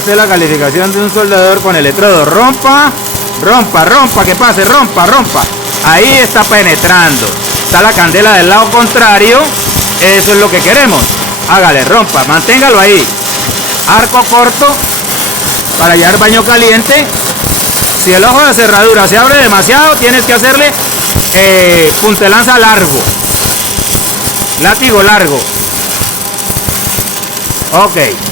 Esta es la calificación de un soldador con electrodo. Rompa, rompa, rompa, que pase, rompa, rompa. Ahí está penetrando. Está la candela del lado contrario. Eso es lo que queremos. Hágale, rompa, manténgalo ahí. Arco corto para llevar baño caliente. Si el ojo de cerradura se abre demasiado, tienes que hacerle puntelanza largo. Látigo largo. Ok.